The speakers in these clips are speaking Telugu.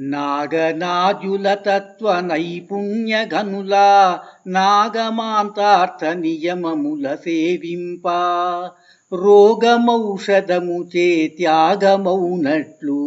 నాగనాజుల తత్వ నైపుణ్యఘనులా నాగమాంతార్థ నియమముల సేవింప రోగమౌషధము చే త్యాగమౌనట్లు.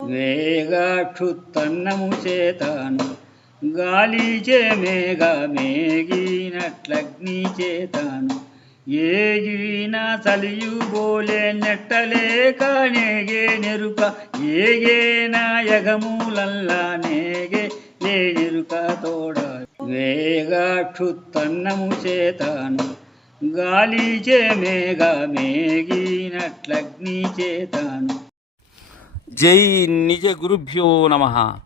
వేగాక్షుత్తన్నము చేతాను గాలి చే మేఘ మేగినట్లగ్ని చేతాను ఏగిన తలియు బోలే నెట్టలేక నేగే నెరుక ఏగేన యగమూలల్లా నేగే లే నెరుక తోడ. వేగాక్షుత్తన్నము చేతాను గాలి చే మేఘ మేగినట్లగ్ని చేతాను. జై నిజ గురుభ్యో నమ.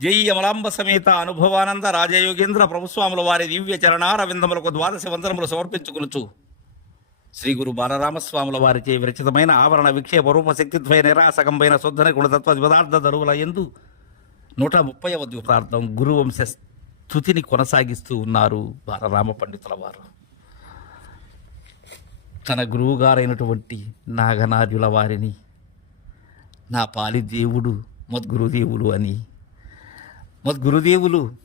జై అమలాంబ సమేత అనుభవానంద రాజయోగేంద్ర ప్రభుస్వాముల వారి దివ్య చరణారవిందములకు ద్వాదశ వందనములు సమర్పించుకునుచు. శ్రీ గురు బాలరామస్వాముల వారిచే విరచితమైన ఆవరణ విక్షేప రూప శక్తిద్వయ నిరాసకంపైన శుద్ధన గుణతత్వ పదార్థ ధరువుల ఎందు నూట ముప్పై ప్రార్థం గురువంశ స్థుతిని కొనసాగిస్తూ ఉన్నారు బాలరామ పండితుల వారు. తన గురువుగారైనటువంటి నాగనార్యుల వారిని నా పాలి దేవుడు మద్గురుదేవులు అని. మద్గురుదేవులు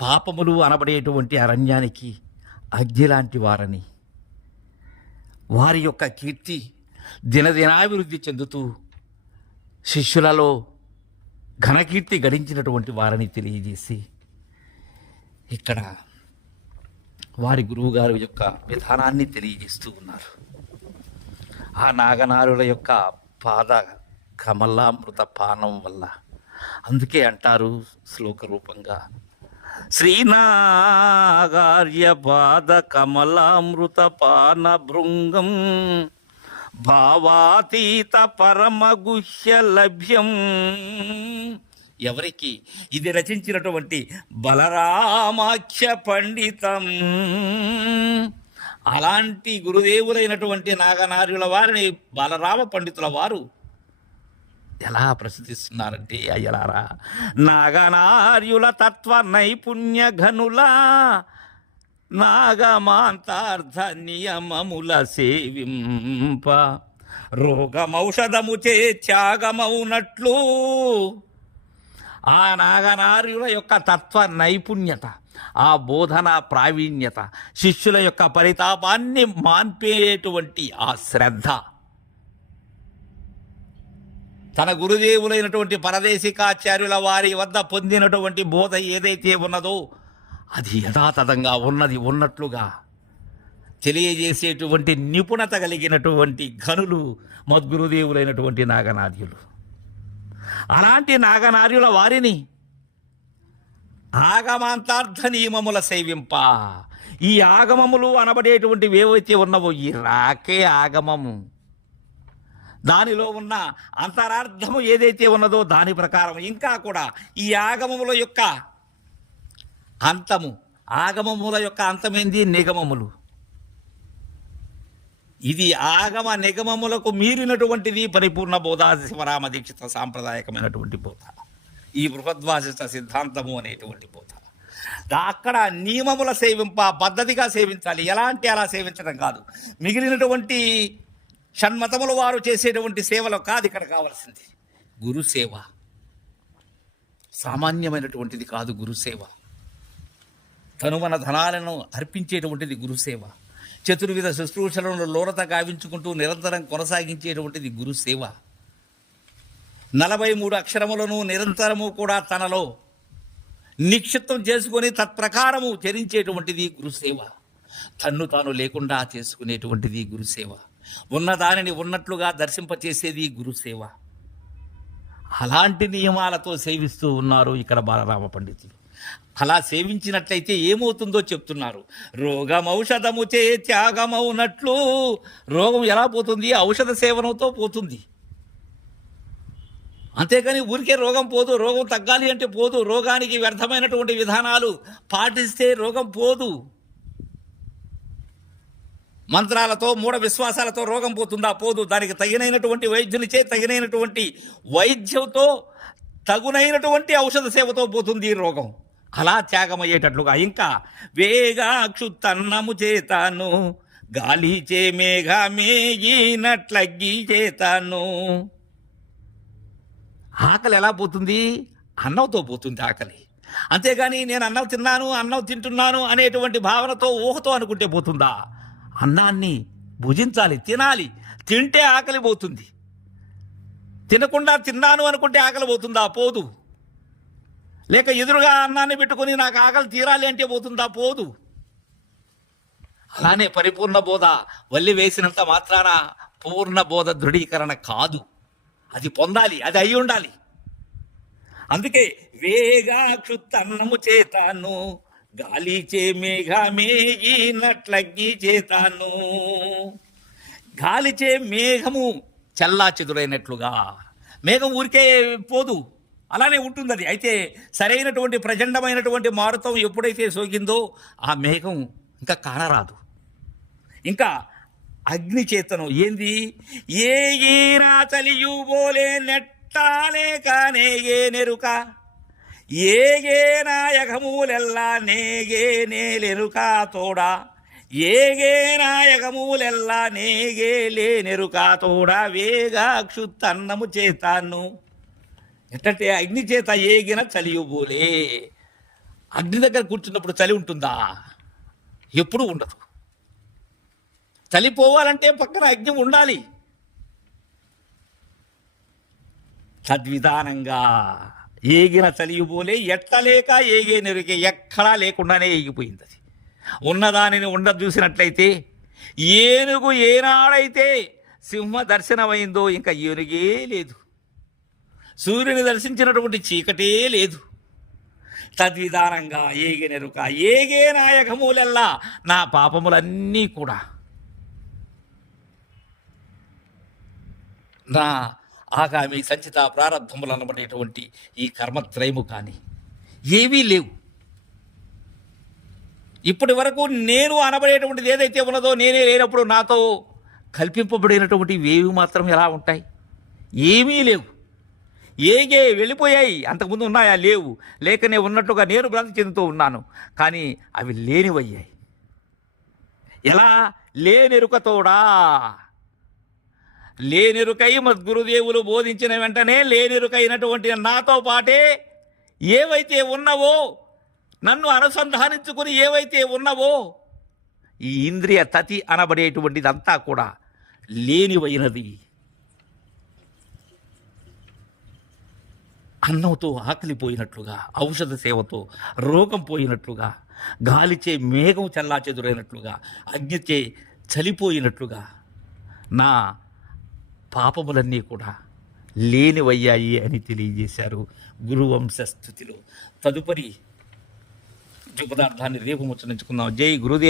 పాపములు అనబడేటువంటి అరణ్యానికి అగ్ని లాంటి వారని. వారి యొక్క కీర్తి దినదినాభివృద్ధి చెందుతూ శిష్యులలో ఘనకీర్తి గడించినటువంటి వారిని తెలియజేసి ఇక్కడ వారి గురువుగారి యొక్క విధానాన్ని తెలియజేస్తూ ఉన్నారు. ఆ నాగనారుల యొక్క పాద కమలామృత పానం వల్ల అందుకే అంటారు శ్లోక రూపంగా శ్రీనాగార్య పాద కమలామృత పాన భృంగం భావాతీత పరమ గుహ్య లభ్యం ఎవరికి? ఇది రచించినటువంటి బలరామాఖ్య పండితం. అలాంటి గురుదేవులైనటువంటి నాగనార్యుల వారిని బలరామ పండితుల వారు ఎలా ప్రసిద్ధిస్తున్నారంటే అయ్యలారా నాగనార్యుల తత్వ నైపుణ్య ఘనుల నాగమాంతార్థ నియమముల సేవింప. రోగమౌషధము చే త్యాగమౌనట్లు. ఆ నాగనార్యుల యొక్క తత్వ నైపుణ్యత ఆ బోధన ప్రావీణ్యత శిష్యుల యొక్క పరితాపాన్ని మాన్పేటువంటి ఆ శ్రద్ధ. తన గురుదేవులైనటువంటి పరదేశికాచార్యుల వారి వద్ద పొందినటువంటి బోధ ఏదైతే ఉన్నదో అది యథాతథంగా ఉన్నది ఉన్నట్లుగా తెలియజేసేటువంటి నిపుణత కలిగినటువంటి ఘనులు మద్గురుదేవులైనటువంటి నాగనార్యులు అలాంటి నాగనార్యుల వారిని ఆగమాంతార్థ నియమముల సేవింప. ఈ ఆగమములు అనబడేటువంటివి ఏవైతే ఉన్నవో ఈ రాకే ఆగమము. దానిలో ఉన్న అంతరార్థము ఏదైతే ఉన్నదో దాని ప్రకారం ఇంకా కూడా ఈ ఆగమముల యొక్క అంతము ఆగమముల యొక్క అంతమేంది? నిగమములు. ఇది ఆగమ నిగమములకు మీరినటువంటిది పరిపూర్ణ బోధ శివరామ దీక్షిత సాంప్రదాయకమైనటువంటి బోధ. ఈ బృహద్వాసిత సిద్ధాంతము అనేటువంటి బోధ. అక్కడ నియమముల సేవింప పద్ధతిగా సేవించాలి. ఎలాంటి అలా సేవించడం కాదు. మిగిలినటువంటి షణ్మతముల వారు చేసేటువంటి సేవలు కాదు ఇక్కడ కావాల్సింది. గురుసేవ సామాన్యమైనటువంటిది కాదు గురుసేవ తను మన ధనాలను అర్పించేటువంటిది గురుసేవ చతుర్విధ శుశ్రూషలను లోనత గావించుకుంటూ నిరంతరం కొనసాగించేటువంటిది గురుసేవ నలభై మూడు అక్షరములను నిరంతరము కూడా తనలో నిక్షిప్తం చేసుకొని తత్ప్రకారము చరించేటువంటిది గురుసేవ తన్ను తాను లేకుండా చేసుకునేటువంటిది గురుసేవ ఉన్న దానిని ఉన్నట్లుగా దర్శింపచేసేది గురుసేవ. అలాంటి నియమాలతో సేవిస్తూ ఉన్నారు ఇక్కడ బాలరామ పండితులు. అలా సేవించినట్లయితే ఏమవుతుందో చెప్తున్నారు. రోగం ఔషధము చే త్యాగమవునట్లు రోగం ఎలా పోతుంది? ఔషధ సేవనంతో పోతుంది. అంతేకాని ఊరికే రోగం పోదు రోగం తగ్గాలి అంటే పోదు. రోగానికి వ్యర్థమైనటువంటి విధానాలు పాటిస్తే రోగం పోదు. మంత్రాలతో మూఢ విశ్వాసాలతో రోగం పోతుందా? పోదు. దానికి తగినైనటువంటి వైద్యునిచే తగినైనటువంటి వైద్యంతో తగునైనటువంటి ఔషధ సేవతో పోతుంది ఈ రోగం. అలా త్యాగమయ్యేటట్లుగా. ఇంకా వేగాక్షు తన్నము చేతాను గాలిచే మేఘా మేగినట్లగ్గి చేతాను. ఆకలి ఎలా పోతుంది? అన్నంతో పోతుంది ఆకలి. అంతేగాని నేను అన్నం తిన్నాను అన్నం తింటున్నాను అనేటువంటి భావనతో ఊహతో అనుకుంటే పోతుందా? అన్నాన్ని భుజించాలి తినాలి. తింటే ఆకలి పోతుంది. తినకుండా తిన్నాను అనుకుంటే ఆకలి పోతుందా? పోదు. లేక ఎదురుగా అన్నాన్ని పెట్టుకుని నాకు ఆకలి తీరాలి అంటే పోతుందా? పోదు. అలానే పరిపూర్ణ బోధ వల్లి వేసినంత మాత్రాన పూర్ణ బోధ దృఢీకరణ కాదు. అది పొందాలి అది అయి ఉండాలి. అందుకే వేగా క్షుత్తన్నము చేతాను. గాలిచే చే చేతాను. గాలిచే మేఘము చల్లా చెదురైనట్లుగా మేఘం ఊరికే పోదు అలానే ఉంటుంది అది అయితే సరైనటువంటి ప్రచండమైనటువంటి మారుతం ఎప్పుడైతే సోకిందో ఆ మేఘం ఇంకా కానరాదు. ఇంకా అగ్ని చేతనం. ఏంది? ఏ ఈరా చలియు బోలే నెట్టాలే కానేగే నెరుక? ఏగే నాయకములెల్లా నేగే నేలెరుకా తోడా? ఏగే నాయకములెల్లా నేగే లేనెరుకా తోడా? వేగా క్షుత్తన్నము చేతాను ఎట్టంటే అగ్ని చేత ఏగిన చలియుబోలే అగ్ని దగ్గర కూర్చున్నప్పుడు చలి ఉంటుందా? ఎప్పుడు ఉండదు. చలి పోవాలంటే పక్కన అగ్ని ఉండాలి. తద్విధానంగా ఏగిన చలిగిపోలే ఎట్టలేక ఏగే నెరిగే ఎక్కడా లేకుండానే ఏగిపోయింది అది. ఉన్నదానిని ఉండ చూసినట్లయితే ఏనుగు ఏనాడైతే సింహ దర్శనమైందో ఇంకా ఏనుగే లేదు. సూర్యుని దర్శించినటువంటి చీకటే లేదు. తద్విధానంగా ఏగినెరుక ఏగే నాయకములల్లా నా పాపములన్నీ కూడా నా ఆగామి సంచిత ప్రారంభములు అనబడేటువంటి ఈ కర్మత్రయము కానీ ఏవీ లేవు. ఇప్పటి వరకు నేను అనబడేటువంటిది ఏదైతే ఉన్నదో నేనే లేనప్పుడు నాతో కల్పింపబడినటువంటి వేవి మాత్రం ఎలా ఉంటాయి? ఏమీ లేవు. ఏగే వెళ్ళిపోయాయి? అంతకుముందు ఉన్నాయా? లేవు. లేకనే ఉన్నట్టుగా నేను భ్రాంతి చెందుతూ ఉన్నాను. కానీ అవి లేనివయ్యాయి. ఎలా? లేనెరుకతోడా లేనిరుకై మద్గురుదేవులు బోధించిన వెంటనే లేనెరుకైనటువంటి నాతో పాటే ఏవైతే ఉన్నవో నన్ను అనుసంధానించుకుని ఏవైతే ఉన్నవో ఈ ఇంద్రియ తతి అనబడేటువంటిదంతా కూడా లేనివైనది. అన్నంతో ఆకలిపోయినట్లుగా ఔషధ సేవతో రోగం పోయినట్లుగా గాలిచే మేఘం చల్లా చెదురైనట్లుగా అగ్నిచే చలిపోయినట్లుగా నా పాపములన్నీ కూడా లేనివయ్యాయి అని తెలియజేశారు గురువంశ స్థుతిలో తదుపరి పదార్థాన్ని రేపు ముచ్చరించుకుందాం. జై గురుదేవ